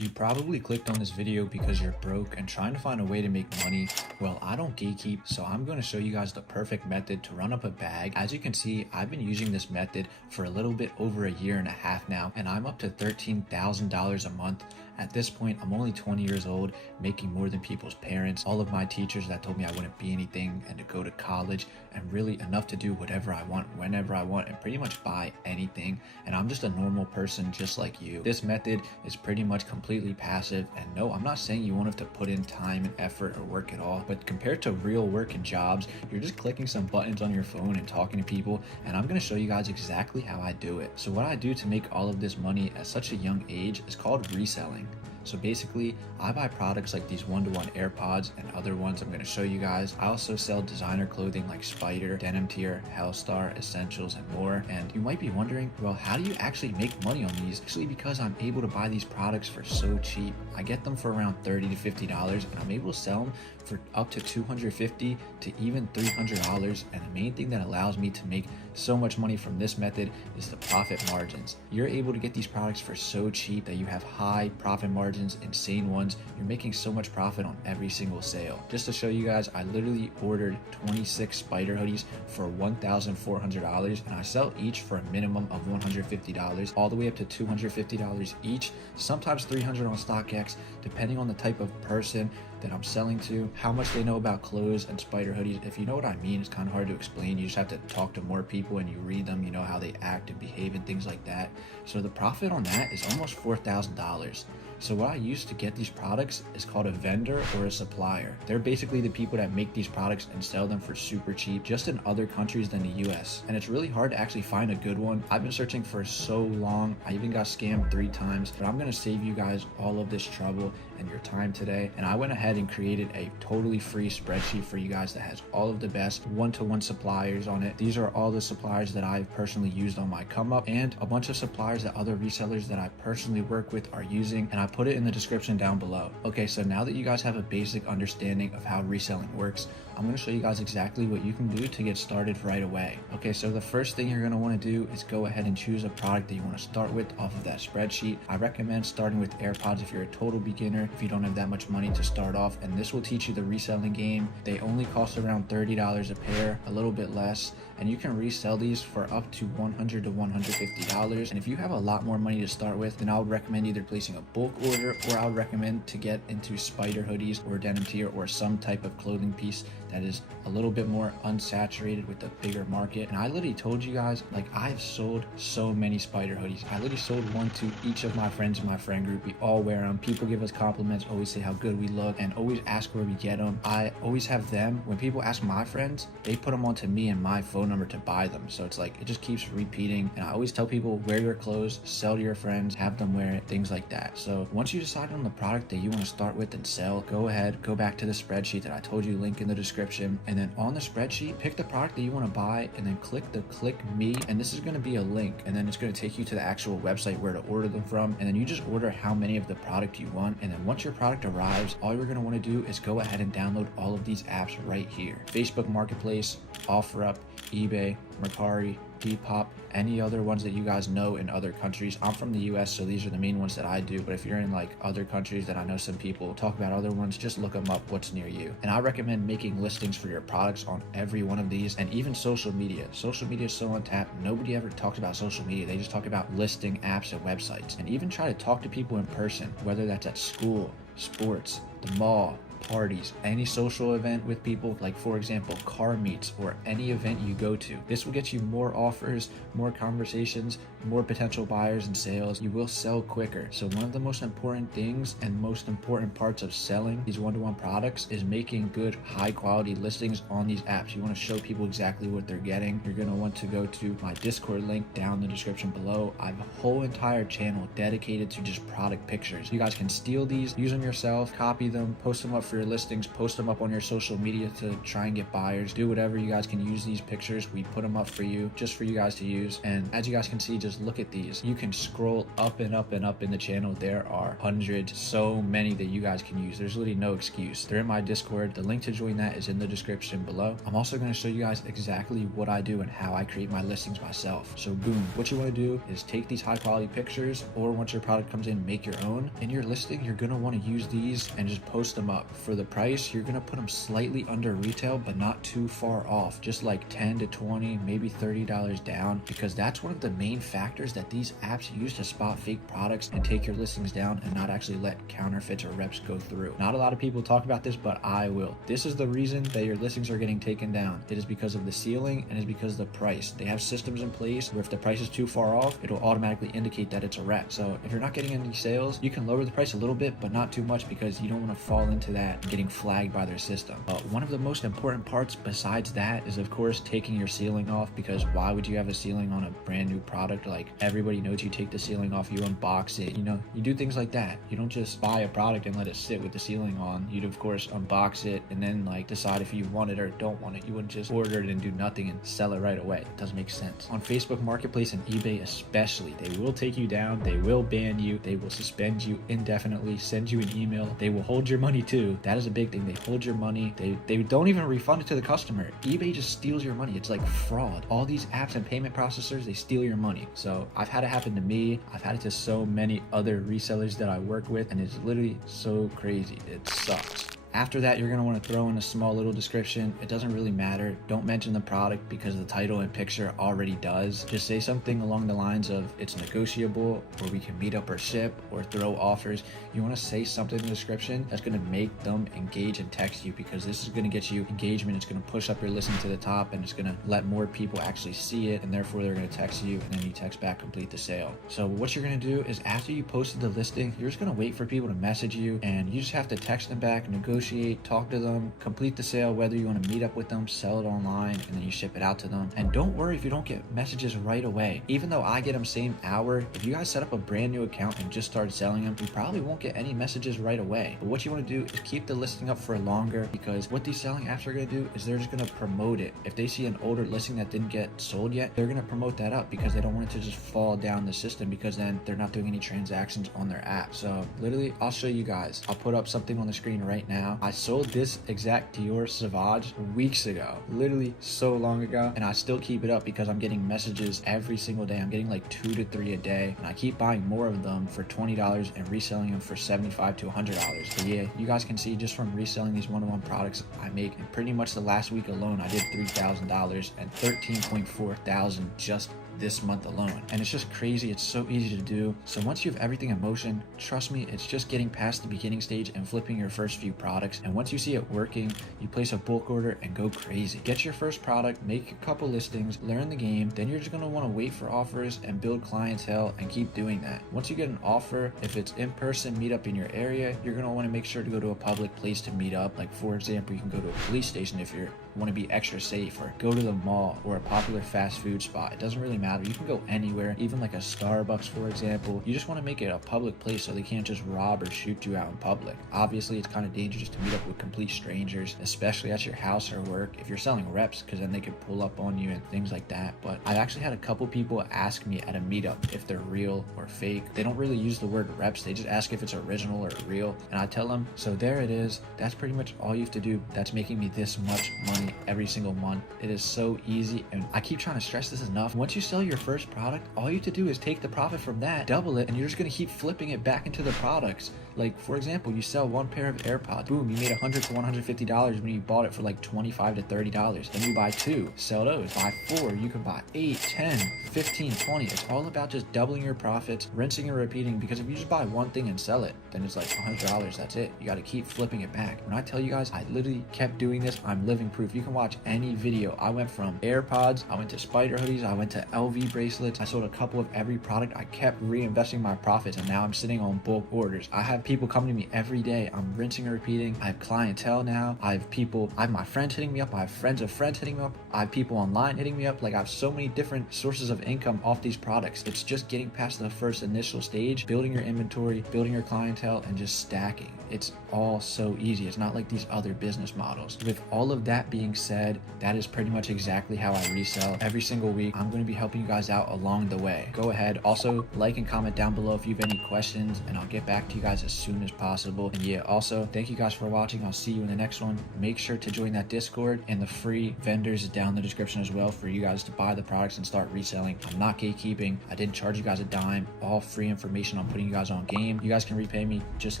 You probably clicked on this video because you're broke and trying to find a way to make money. Well, I don't gatekeep, so I'm going to show you guys the perfect method to run up a bag. As you can see, I've been using this method for a little bit over a year and a half now, and I'm up to $13,000 a month. At this point, I'm only 20 years old, making more than people's parents, all of my teachers that told me I wouldn't be anything and to go to college, and really enough to do whatever I want, whenever I want, and pretty much buy anything. And I'm just a normal person just like you. This method is pretty much completely passive, and no, I'm not saying you won't have to put in time and effort or work at all, but compared to real work and jobs, you're just clicking some buttons on your phone and talking to people, and I'm going to show you guys exactly how I do it. So what I do to make all of this money at such a young age is called reselling. So basically, I buy products like these one-to-one AirPods and other ones I'm going to show you guys. I also sell designer clothing like Spider, Denim Tier, Hellstar, Essentials, and more. And you might be wondering, well, how do you actually make money on these? Actually, because I'm able to buy these products for so cheap. I get them for around $30 to $50, and I'm able to sell them for up to $250 to even $300. And the main thing that allows me to make so much money from this method is the profit margins. You're able to get these products for so cheap that you have high profit margins, insane ones. You're making so much profit on every single sale. Just to show you guys, I literally ordered 26 Spider hoodies for $1,400, and I sell each for a minimum of $150 all the way up to $250 each, sometimes $300 on StockX, depending on the type of person that I'm selling to, how much they know about clothes and Spider hoodies. If you know what I mean, it's kind of hard to explain. You just have to talk to more people and you read them, you know how they act and behave and things like that. So the profit on that is almost $4,000. So what I use to get these products is called a vendor or a supplier. They're basically the people that make these products and sell them for super cheap, just in other countries than the US. And it's really hard to actually find a good one. I've been searching for so long. I even got scammed 3 times, but I'm gonna save you guys all of this trouble and your time today. And I went ahead and created a totally free spreadsheet for you guys that has all of the best one-to-one suppliers on it. These are all the suppliers that I've personally used on my come up, and a bunch of suppliers that other resellers that I personally work with are using, and I put it in the description down below. Okay, so now that you guys have a basic understanding of how reselling works, I'm going to show you guys exactly what you can do to get started right away. Okay, so the first thing you're going to want to do is go ahead and choose a product that you want to start with off of that spreadsheet. I recommend starting with AirPods if you're a total beginner, if you don't have that much money to start off, and this will teach you the reselling game. They only cost around $30 a pair, a little bit less, and you can resell these for up to $100 to $150. And if you have a lot more money to start with, then I would recommend either placing a bulk order, or I would recommend to get into Spider hoodies or Denim Tier or some type of clothing piece that is a little bit more unsaturated with the bigger market. And I literally told you guys, like, I've sold so many Spider hoodies. I literally sold one to each of my friends in my friend group. We all wear them. People give us compliments, always say how good we look, and always ask where we get them. I always have them. When people ask my friends, they put them onto me and my phone number to buy them. So it's like, it just keeps repeating. And I always tell people, wear your clothes, sell to your friends, have them wear it, things like that. So once you decide on the product that you want to start with and sell, go ahead, go back to the spreadsheet that I told you, link in the description, and then on the spreadsheet, pick the product that you want to buy, and then click the click me, and this is going to be a link, and then it's going to take you to the actual website where to order them from, and then you just order how many of the product you want. And then once your product arrives, all you're going to want to do is go ahead and download all of these apps right here: Facebook Marketplace, OfferUp, eBay, Mercari, Depop, any other ones that you guys know in other countries. I'm from the US, so these are the main ones that I do, but if you're in like other countries that I know some people talk about other ones, just look them up, what's near you. And I recommend making listings for your products on every one of these, and even social media. Social media is so untapped. Nobody ever talks about social media. They just talk about listing apps and websites. And even try to talk to people in person, whether that's at school, sports, the mall, parties, any social event with people, like for example car meets or any event you go to. This will get you more offers, more conversations, more potential buyers and sales. You will sell quicker. So one of the most important things and most important parts of selling these one-to-one products is making good high quality listings on these apps. You want to show people exactly what they're getting. You're going to want to go to my Discord link down in the description below. I have a whole entire channel dedicated to just product pictures. You guys can steal these, use them yourself, copy them, post them up for your listings, post them up on your social media to try and get buyers. Do whatever you guys can use these pictures. We put them up for you, just for you guys to use. And as you guys can see, just look at these. You can scroll up and up and up in the channel. There are hundreds, so many that you guys can use. There's literally no excuse. They're in my Discord. The link to join that is in the description below. I'm also going to show you guys exactly what I do and how I create my listings myself. So boom, what you want to do is take these high quality pictures, or once your product comes in, make your own. In your listing, you're going to want to use these and just post them up. For the price, you're going to put them slightly under retail, but not too far off, just like 10 to 20, maybe $30 down, because that's one of the main factors that these apps use to spot fake products and take your listings down and not actually let counterfeits or reps go through. Not a lot of people talk about this, but I will. This is the reason that your listings are getting taken down. It is because of the ceiling and it is because of the price. They have systems in place where if the price is too far off, it'll automatically indicate that it's a rep. So if you're not getting any sales, you can lower the price a little bit, but not too much, because you don't want to fall into that getting flagged by their system. One of the most important parts besides that is, of course, taking your ceiling off, because why would you have a ceiling on a brand new product? Like, everybody knows you take the ceiling off, you unbox it, you do things like that. You don't just buy a product and let it sit with the ceiling on. You'd of course unbox it and then like decide if you want it or don't want it. You wouldn't just order it and do nothing and sell it right away. It doesn't make sense. On Facebook Marketplace and eBay especially, they will take you down, they will ban you, they will suspend you indefinitely, send you an email, they will hold your money too. That is a big thing. They hold your money. They don't even refund it to the customer. eBay just steals your money. It's like fraud. All these apps and payment processors, they steal your money. So I've had it happen to me. I've had it to so many other resellers that I work with, and it's literally so crazy. It sucks. After that, you're going to want to throw in a small little description. It doesn't really matter. Don't mention the product because the title and picture already does. Just say something along the lines of it's negotiable, or we can meet up or ship, or throw offers. You want to say something in the description that's going to make them engage and text you, because this is going to get you engagement. It's going to push up your listing to the top, and it's going to let more people actually see it, and therefore they're going to text you, and then you text back, complete the sale. So what you're going to do is after you posted the listing, you're just going to wait for people to message you, and you just have to text them back, negotiate, talk to them, complete the sale, whether you want to meet up with them, sell it online, and then you ship it out to them. And don't worry if you don't get messages right away. Even though I get them same hour, if you guys set up a brand new account and just start selling them, you probably won't get any messages right away. But what you want to do is keep the listing up for longer, because what these selling apps are going to do is they're just going to promote it. If they see an older listing that didn't get sold yet, they're going to promote that up, because they don't want it to just fall down the system, because then they're not doing any transactions on their app. So literally, I'll show you guys. I'll put up something on the screen right now. I sold this exact Dior Sauvage weeks ago, literally so long ago, and I still keep it up because I'm getting messages every single day. I'm getting like 2 to 3 a day, and I keep buying more of them for $20 and reselling them for $75 to $100. But yeah, you guys can see just from reselling these one-on-one products I make, in pretty much the last week alone, I did $3,000 and $13.4 thousand just this month alone. And it's just crazy. It's so easy to do. So once you have everything in motion, trust me, it's just getting past the beginning stage and flipping your first few products. And once you see it working, you place a bulk order and go crazy. Get your first product, make a couple listings, learn the game. Then you're just going to want to wait for offers and build clientele and keep doing that. Once you get an offer, if it's in-person meetup in your area, you're going to want to make sure to go to a public place to meet up. Like for example, you can go to a police station if you want to be extra safe, or go to the mall or a popular fast food spot. It doesn't really matter. You can go anywhere, even like a Starbucks, for example. You just want to make it a public place so they can't just rob or shoot you out in public. Obviously, it's kind of dangerous to meet up with complete strangers, especially at your house or work if you're selling reps, because then they could pull up on you and things like that. But I've actually had a couple people ask me at a meetup if they're real or fake. They don't really use the word reps. They just ask if it's original or real. And I tell them, so there it is. That's pretty much all you have to do. That's making me this much money every single month. It is so easy, and I keep trying to stress this enough. Once you sell your first product, all you have to do is take the profit from that, double it, and you're just going to keep flipping it back into the products. Like for example, you sell one pair of AirPods, boom, you made $100 to $150 when you bought it for like $25 to $30. Then you buy 2, sell those. Buy 4, you can buy 8, 10, 15, 20. It's all about just doubling your profits, rinsing and repeating, because if you just buy one thing and sell it, then it's like $100. That's it. You got to keep flipping it back. When I tell you guys, I literally kept doing this. I'm living proof. You can watch any video. I went from AirPods, I went to spider hoodies, I went to LV bracelets. I sold a couple of every product. I kept reinvesting my profits, and now I'm sitting on bulk orders. I have have people coming to me every day. I'm rinsing and repeating. I have clientele now. I have my friends hitting me up. I have friends of friends hitting me up. I have people online hitting me up. Like, I have so many different sources of income off these products. It's just getting past the first initial stage, building your inventory, building your clientele, and just stacking. It's all so easy. It's not like these other business models. With all of that being said, that is pretty much exactly how I resell every single week. I'm going to be helping you guys out along the way. Go ahead. Also, like and comment down below if you have any questions, and I'll get back to you guys as soon as possible. And yeah, also, thank you guys for watching. I'll see you in the next one. Make sure to join that Discord, and the free vendors is down in the description as well for you guys to buy the products and start reselling. I'm not gatekeeping. I didn't charge you guys a dime. All free information. I'm putting you guys on game. You guys can repay me. Just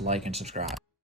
like and subscribe.